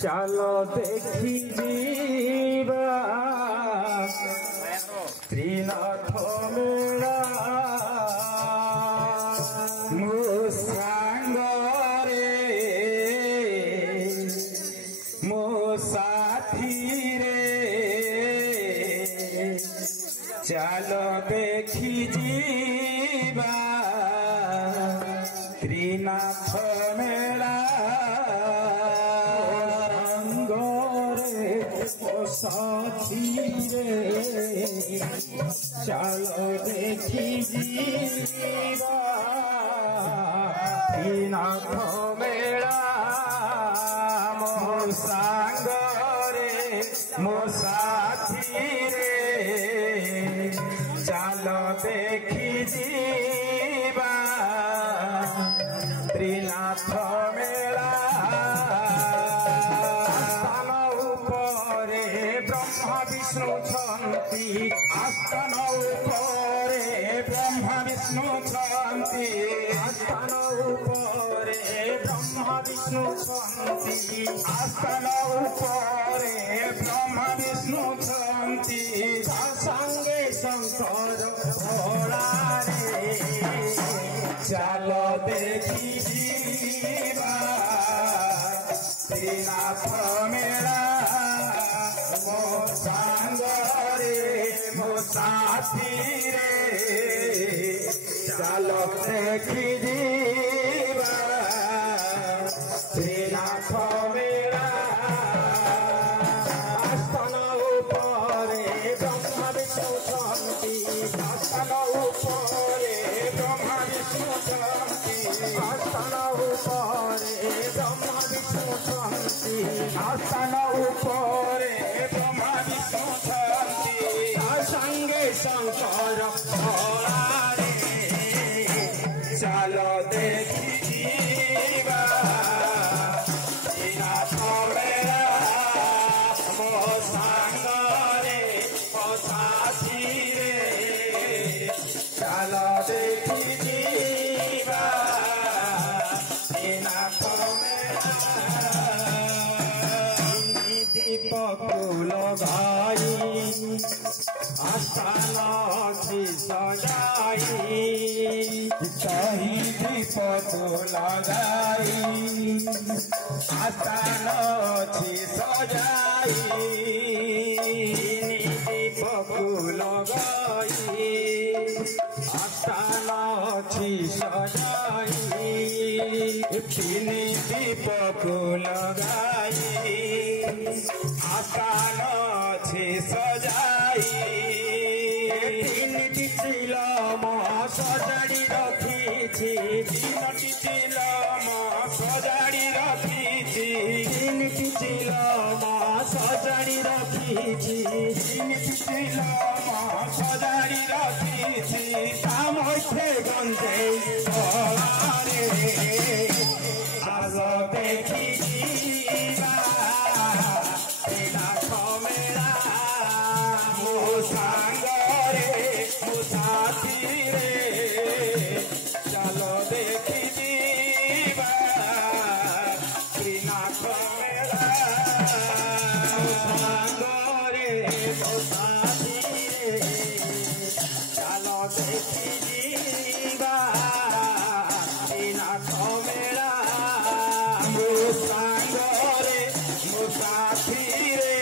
चलो देखी जीवा त्रिनाथ मेला मो सांगरे मो साथी रे चलो देखी जीवा त्रिनाथ मेला साथी रे चलो देखी जीवा त्रिनाथ मेला मो सांग रे मो साथी रे चलो देखी जीवा त्रिनाथ मेला ब्रह्मा विष्णु छन्ति आस्थान उपरे ब्रह्मा विष्णु छन्ति आस्थान उपरे ब्रह्मा विष्णु छन्ति आस्थान उपरे ब्रह्मा विष्णु छन्ति संगे शंकर भोला रे चलो देखी जीवा त्रिनाथ मेला मो सांग रे मो साथी रे चलो देखी जीवा त्रिनाथ मेला आस्थान उपरे ब्रह्मा विष्णु छन्ति आस्थान उपरे ब्रह्मा विष्णु छन्ति आस्थान उपरे ब्रह्मा विष्णु छन्ति आस्थान उपरे ब्रह्मा विष्णु छन्ति संगे शंकर भोला रे चलो देखी जीवा त्रिनाथ मेला मो सांग रे मो साथी रे चलो देखी जीवा त्रिनाथ मेला दीपक लगाई आस्थान सजाई कहीं दीपक लगाई आस्थान सजाई दीपक लगाई आस्थान सजाई तीन दीपक लगाई आस्थान सजाई तीनटी चिलम सजाड़ी रखी तीनटी चिलम सजाड़ी रखी तीनटी चिलम सजाड़ी रखी तीनटी चिलम सजाड़ी रखी सामर्थ्य गंजे आज देखी जीवा त्रिनाथ मेला मो सांग रे मो साथी रे चलो देखी जीवा त्रिनाथ मेला मो सांग रे मो साथी रे चलो देखी जीवा त्रिनाथ मेला मो सांग रे मो साथी रे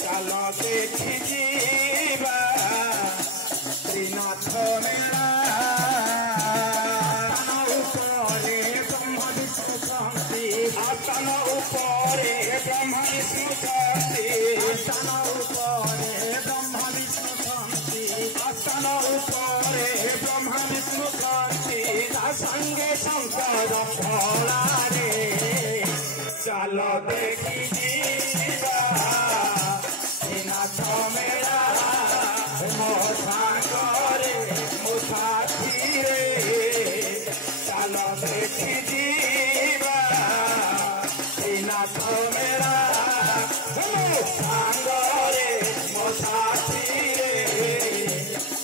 चलो देखी जीवा त्रिनाथ मेला उपरे ब्रह्मा विष्णु छन्ति आस्थान उपरे ब्रह्मा विष्णु छन्ति आस्थान उपरे ब्रह्मा विष्णु छन्ति आस्थान उपरे ब्रह्मा विष्णु छन्ति संगे शंकर भोला रे चलो देखी जीवा त्रिनाथ मेला मो सांग रे मो साथी रे चलो देखी जीवा त्रिनाथ मेला मो सांग रे मो साथी रे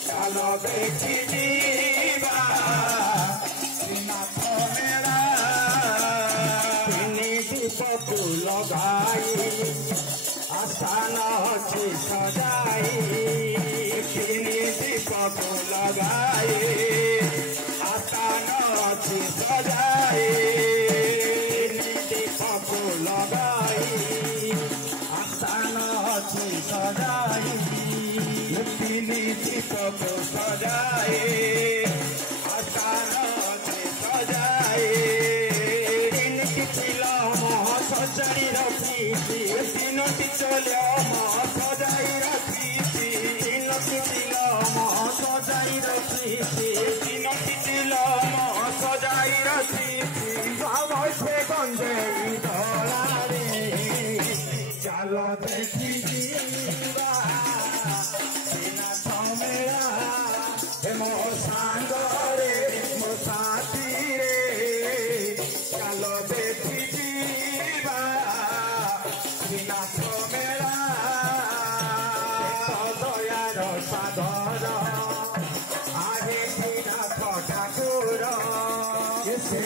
चलो देखी जीवा त्रिनाथ मेला। लगाई आस्थान अच्छी सजाई तीनी दीपक लगाई आस्थान अच्छी सजाई दीपक लगाई आस्थान अच्छी सजाई तीनी दीपक सजाई आस्थान अच्छी सजाई सजाई रखी तीनोटी चलम सजाई रखी तीनोटी चिलम सजाई रखी तीनोटी चिलम सजाई रखी से गंजे धरा रे चल देखी जीवा मेरा मो सांग रे मो साथी रे चल देखी सागर आगे नाथ ठाकुर से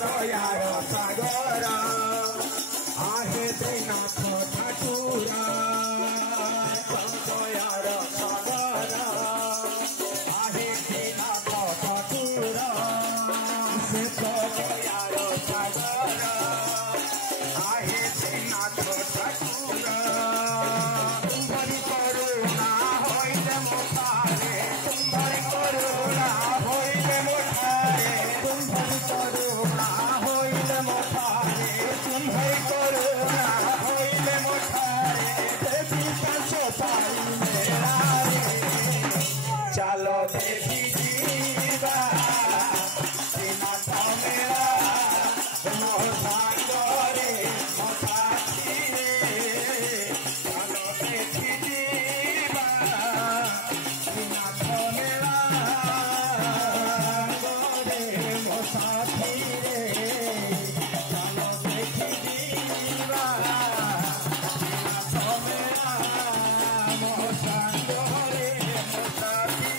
दयार सागर आहे नाथ ठाकुर दयार सागर आहे नाथ ठाकुर से दयार सागर आहे नाथ ठाकुर चलो देखी जीवा नाथ मेरा मो सांग रे मो साथी रे चलो देखी जीवा नाथ मेरा रे मो साथी रे चलो देखी जीवा नाथ मेरा मो सांग रे मो साथी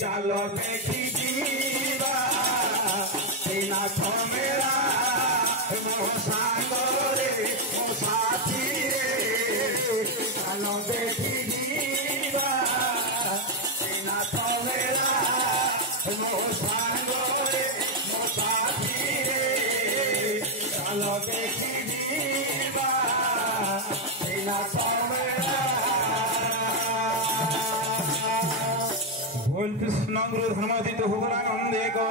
चलो देखी जीवा नाथ मेरा मो सांग रे मो साथी रे चलो देखी जीवा नाथ मेरा मो सांग रे मो साथी रे चलो देखी जीवा नाथ मेरा कृष्ण गुरु धर्मादित्य होगा नंदे को